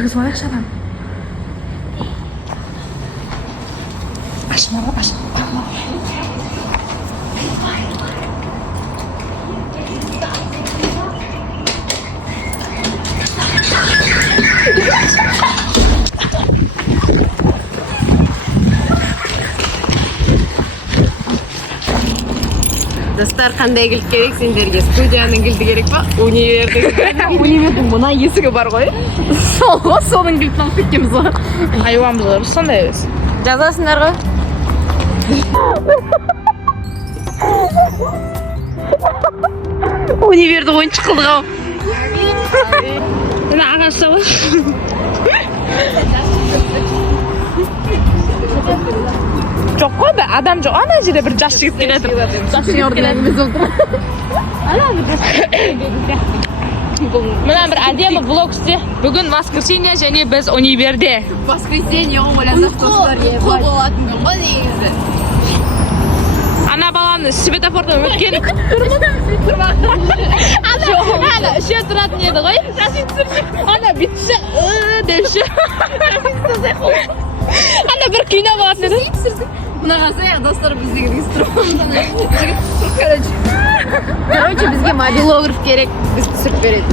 кіргізіп алайықшы ананы. Ашын. Достар, қандай кілт керек сендерге? Студияның кілті керек па? Универдің Универдің мына есігі бар ғой. Соның кілтін алып кеткенбіз ғой. Айуамыз ғой, біз сондай біз. жазасыңдар ғой. Универді ойыншық қылдық ау. Мына ағаш салы. Жоқ қой, адам жоқ. Ана жерде бір жас жігіт келеді. Жас сеньордың Мына бір әдемі влог істе. Бүгін воскресенье және біз универде. Воскресенье ойландық достар. Ұйқы болатын күн ғой негізі. Ана баланы светофордан өткен. Ана үшеу тұратын еді ғой. Ана бүйтші деуші. Ана бір кино болатын еді. Мына қасаяқ достар біздегі ресторан. Короче, бізге мобилограф керек. Біз түсіріп береді.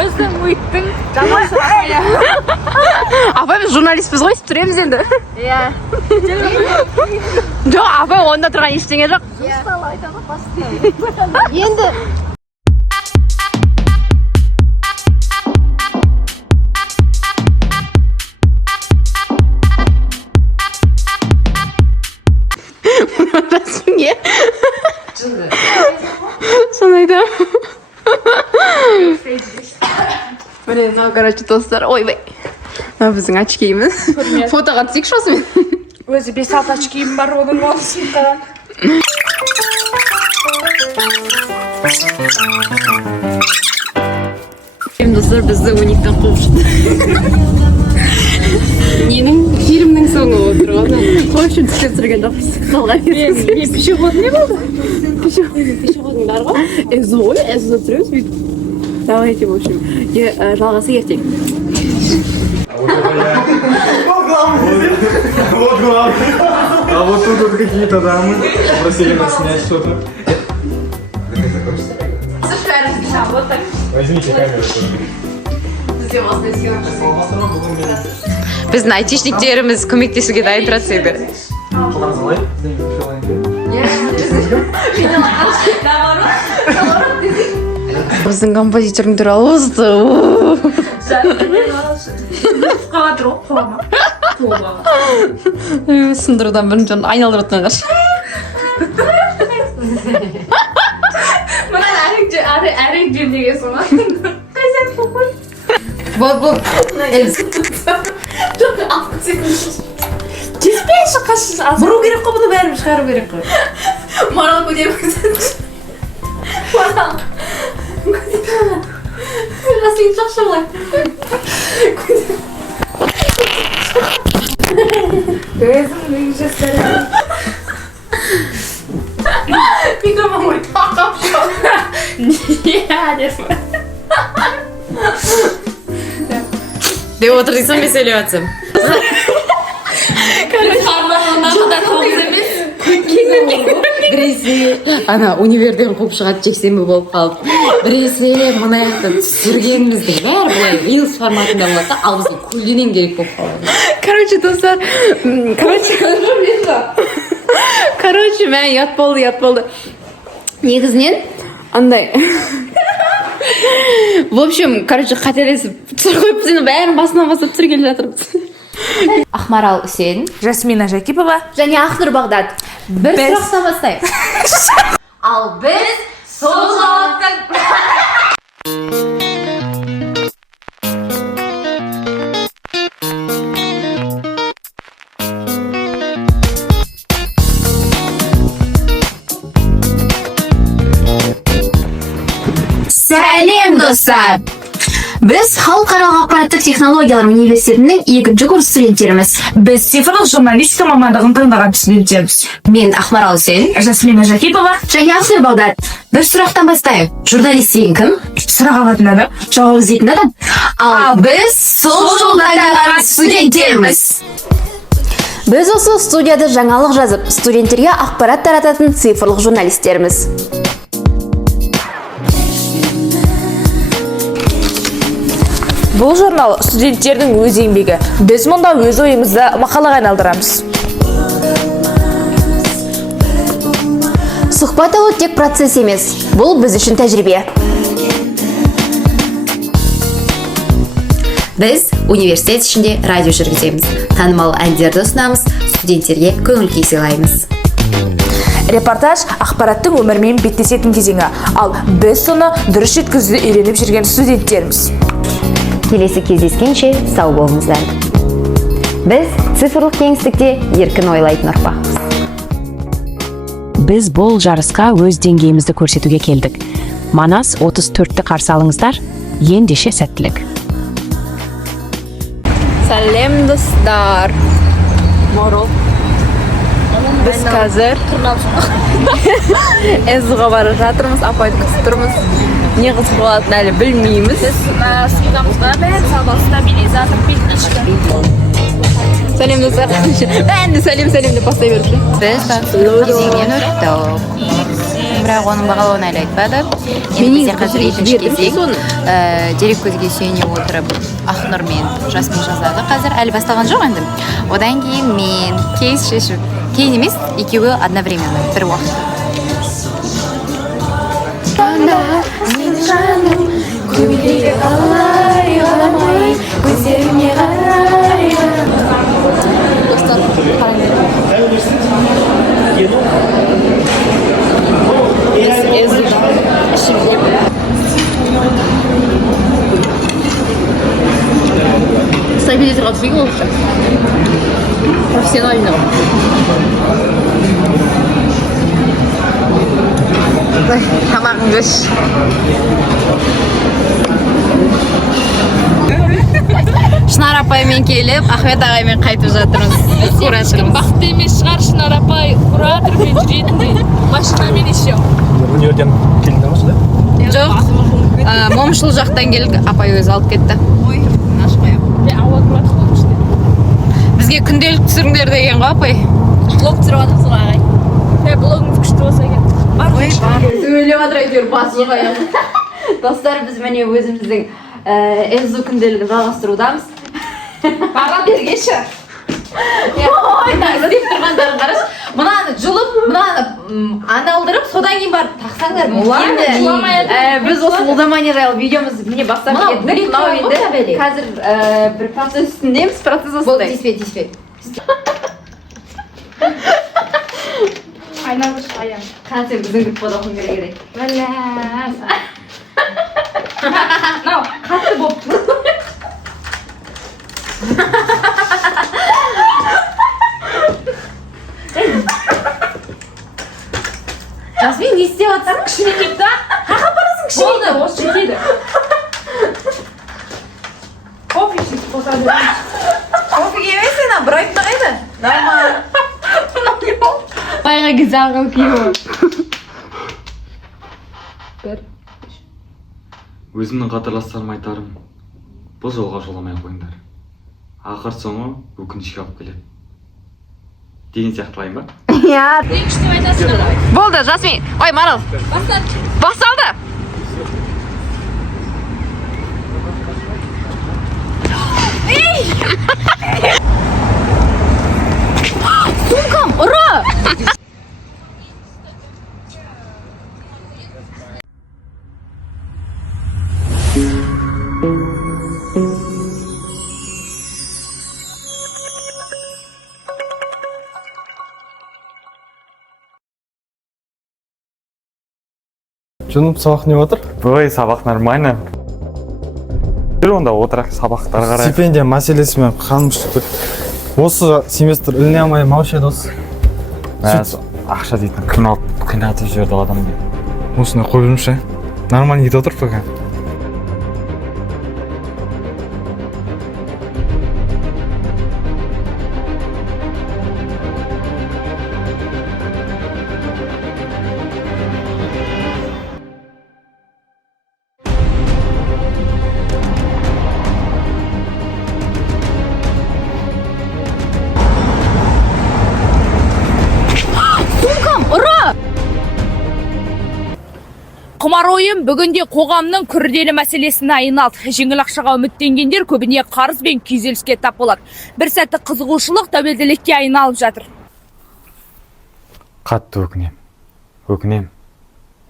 Біздің ұйттың жамасы апая. Апай, біз журналистпіз ғой, түреміз енді. Иә. Жоқ, апай, онда тұрған ештеңе жоқ. Енді Расың не? Соны айтам. Міне, короче, достар, ойбай. Біздің очкиіміз. Фотоға түсейікші осымен. Өзі 5-6 очкиім бар, оның олсын қаған. достар бізді униктен қуып шықты. Ненің фильмнің соңы отыр ғой. Қой үшін түсіп түсірген жоқпыз. Қалға бересіз. Пешеход не болды? Пешеходың бар ғой. Эзо ғой, эзо түсіреміз бүйтіп. Давайте, в общем, жалғасы ертең. Вот главное. А вот тут вот какие-то дамы попросили нас снять что-то. Возьмите камеру. Біздің айтишниктеріміз көмектесуге дайын тұрады еді. Біздің композиторың туралы озды. Қалатыр ғой, қолама. Сындырудан бірінші оны айналдырып отқан қаршы. Мұнан әрек жемдеген соң. Қайсен қоқой? Бұл. Теспейші қашыз. Бұру керек қой, бұны бәрін шығару керек қой. Марал көтеріп көзіңші. Марал. Расымен жақшы болай. Өзің жастары. Микрофон ой, тақап шоу. Не әдесің. Деп отыр дейсің, мен сөйлеп атсам. Біресе ана универден қуып шығады, жексенбі болып қалып. Біресе мына жақта түсіргеніміздің бәрі бұлай рилс форматында болады, ал бізге көлденең керек болып қалады. Короче, достар, короче, мә, ят болды. Негізінен, андай. В общем, короче, қателесіп түсір қойып, сені бәрін басынан бастап түсіргелі жатырмыз. Ақмарал Үсен Жасмина Жакипова және Ақнұр Бағдат. Бір сұрақта бастайық. Ал біз сол жауаптың... Сәлем достар! Біз халықаралық ақпараттық технологиялар университетінің 2-ші курс студенттеріміз. Біз цифрлық журналистика мамандығын таңдаған студенттерміз. Мен Ақмарал Үсен. Жасмина Жакипова. Және Ақсер Бағдат. Бір сұрақтан бастайық. Журналист деген кім? Сұрақ алатын адам, жауап іздейтін адам. Ал біз сол жолда таңдаған студенттеріміз. Біз осы студияда жаңалық жазып, студенттерге ақпарат тарататын цифрлық журналистеріміз. Бұл журнал студенттердің өз еңбегі. Біз мұнда өз ойымызды мақалаға айналдырамыз. Сұхбат алу тек процесс емес. Бұл біз үшін тәжірибе. Біз университет ішінде радио жүргіземіз. Танымал әндерді ұсынамыз, студенттерге көңіл күй сыйлаймыз. Репортаж ақпараттың өмірмен беттесетін кезеңі, ал біз соны дұрыс жеткізуді үйреніп жүрген студенттерміз. Келесі кездескенше сау болыңыздар. Біз цифрлық кеңістікте еркін ойлайтын ұрпақпыз. Біз бұл жарысқа өз деңгейімізді көрсетуге келдік. Манас 34-ті қарсы алыңыздар, ендеше сәттілік. Сәлем достар. Морол. Біз қазір Эзуға бара жатырмыз, апайды күтіп тұрмыз. Не қызық болатынын әлі білмейміз. Судамызға бәрі сабақсында билизатор билтішті. Сәлем достар. Әнді сәлем деп бастай беруші. Біз кезеңнен өттік. Бірақ оның бағалауын әлі айтпады. Енді бізде қазір екінші кезең. Дерек көзге сүйене отырып, Ақнұр мен Жасмин жазады. Қазір әлі басталған жоқ енді. Одан кейін мен кейс шешіп, кейін емес, екеуі одновременно, бір уақытта. Стабилизировать двигал сейчас. Профессионально. Тамағың көш. Шынар апаймен келіп, Ахмет ағаймен қайтып жатырмыз. Кураторымыз. Бақытты емес шығар Шынар апай, куратормен жүретіндей. Машинамен еще. Универден келді ма сюда? Жоқ, момшыл жақтан келдік, апай өзі алып кетті. Бізге күнделік түсіріңдер деген ғой, апай. Блог түсіріп жатырсың ағай. Блогыңыз күшті болса екен. Сөйлеп жатыр әйтеуір басы ғой. Достар, біз міне өзіміздің Эзу күнделігін жалғастырудамыз. Бара бергеші. Істеп тұрғандарын қараш. Мынаны жұлып, мынаны айналдырып, содан кейін барып тақсаңдар болады. Біз осы лудомания жайлы видеомызды міне бастап кеттік. Мынау енді қазір бір процесс үстіндеміз, процесс осындай. Теспе. Айналды шығайын. Қансен біздің күтіп бода оқын керек. Нау, қатты болып тұр. Жасмин, не істеп жатсың? Кішіне кеп та. Қақа барасың кішіне. Болды, осы жетеді. Кофе ішіп қосады. Кофе кемесін, бір айтты қайды. Нормально. Байға кезде ағыл күйеуі. Өзімнің қатарластарыма айтарым, бұл жолға жоламай қойыңдар. Ақыр соңы өкінішке алып келеді. Деген сияқтылайын ба? Ең күшті айтасың ба? Болды, Жасмин. Ой, Марал. Басталды. Сумкам, ұры! Жүніп сабақ не отыр? Ой, сабақ нормально. Жүр онда отырақ сабақтар қарай. Стипендия мәселесімен қанымшылық бір. Осы семестр іліне алмай маушы еді осы. Ақша дейтін қинатып жіберді адамды. Осыны қойып жүрміші. Нормально кетіп отыр пока. Құмар ойын бүгінде қоғамның күрделі мәселесіне айналды. Жеңіл ақшаға үміттенгендер көбіне қарыз бен күйзеліске тап болады. Бір сәтті қызығушылық тәуелділікке айналып жатыр. Қатты өкінем.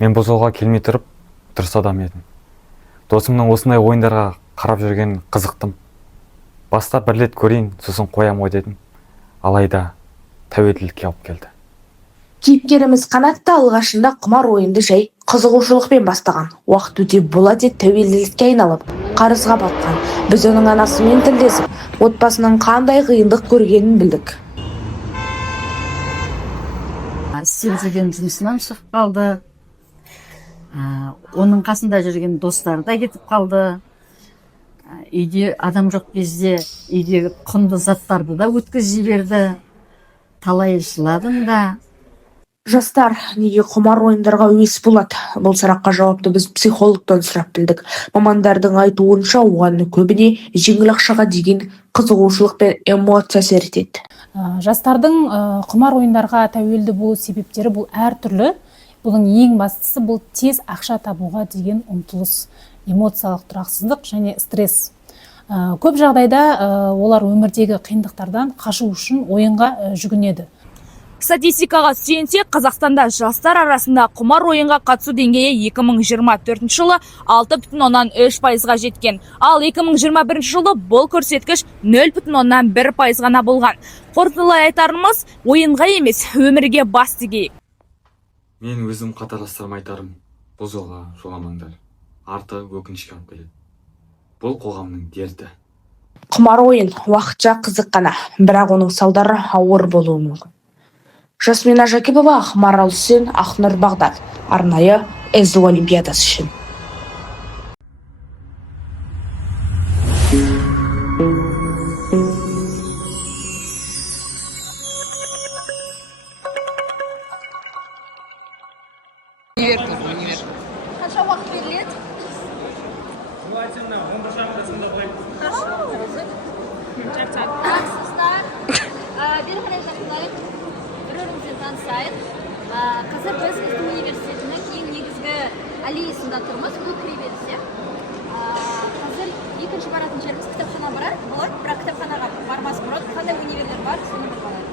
Мен бұл жолға келмей тұрып, дұрыс адам едім. Досымның осындай ойындарға қарап жүрген қызықтым. Баста бір рет көрейін, сосын қоям ғой дедім. Алайда тәуелділікке алып келді. Кейіпкеріміз Қанатты алғашында құмар ойынды жай қызығушылықпен бастаған. Уақыт өте болады тәуелділікке айналып, қарызға батқан. Біз оның анасымен тілдесіп, отбасының қандай қиындық көргенін білдік. Істеп жүрген жұмысынан шығып қалды. Оның қасында жүрген достары да кетіп қалды. Үйде адам жоқ кезде үйдегі құнды заттарды да өткізіп жіберді. Талай жыладым да. Жастар неге құмар ойындарға әуес болады? Бұл сұраққа жауапты біз психологтан сұрап білдік. Мамандардың айтуынша оған көбіне жеңіл ақшаға деген қызығушылық пен эмоция әсер етеді. Жастардың құмар ойындарға тәуелді болу себептері бұл әртүрлі. Бұның ең бастысы бұл тез ақша табуға деген ұмтылыс, эмоциялық тұрақсыздық және стресс. Көп жағдайда олар өмірдегі қиындықтардан қашу үшін ойынға жүгінеді. Статистикаға сүйенсек, Қазақстанда жастар арасында құмар ойынға қатысу деңгейі 2024 жылы 6,3%-ға жеткен. Ал 2021 жылы бұл көрсеткіш 0,1% ғана болған. Қорытындылай айтарымыз, ойынға емес, өмірге бас тигейік. Мен өзім қатарластарыма айтарым, бұл жолға жоламаңдар. Арты өкінішке алып келеді. Бұл қоғамның дерті. Құмар ойын уақытша қызық қана, бірақ оның салдары ауыр болуы мүмкін. Жасмина Жакипова, Ақмарал Үсен, Ақнұр Бағдат. Арнайы СДУ Олимпиадасы үшін. Қанша уақыт беріледі? Желательно 11 шақырасында болайық. Сіздер бері қарай жақындайық, бір-бірімізбен танысайық. Қазір біз біздің университетінің ең негізгі аллеясында тұрмыз, бұл кіреберіс. Қазір екінші баратын жеріміз кітапхана болады, бірақ кітапханаға бармас бұрын қандай универлер бар, соны бір барайық.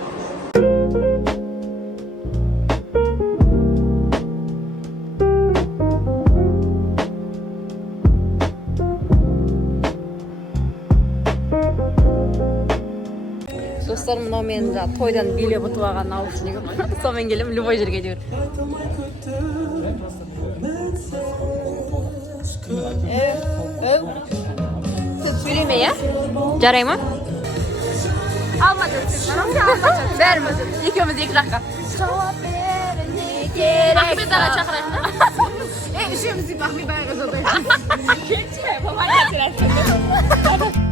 Достар, мынау мен тойдан билеп ұтып алған наушнигім. Сонымен келем любой жерге жүр. Сіз сөйлеме, я? Жарай ма? Алмады. Бәріміз екеуміз екі жаққа. Жауап беріне керек. Ахмет аға шақырайық та? Үшеуміз Ахмет ағаға жолдайық. Кетші, болмай кетірәсің.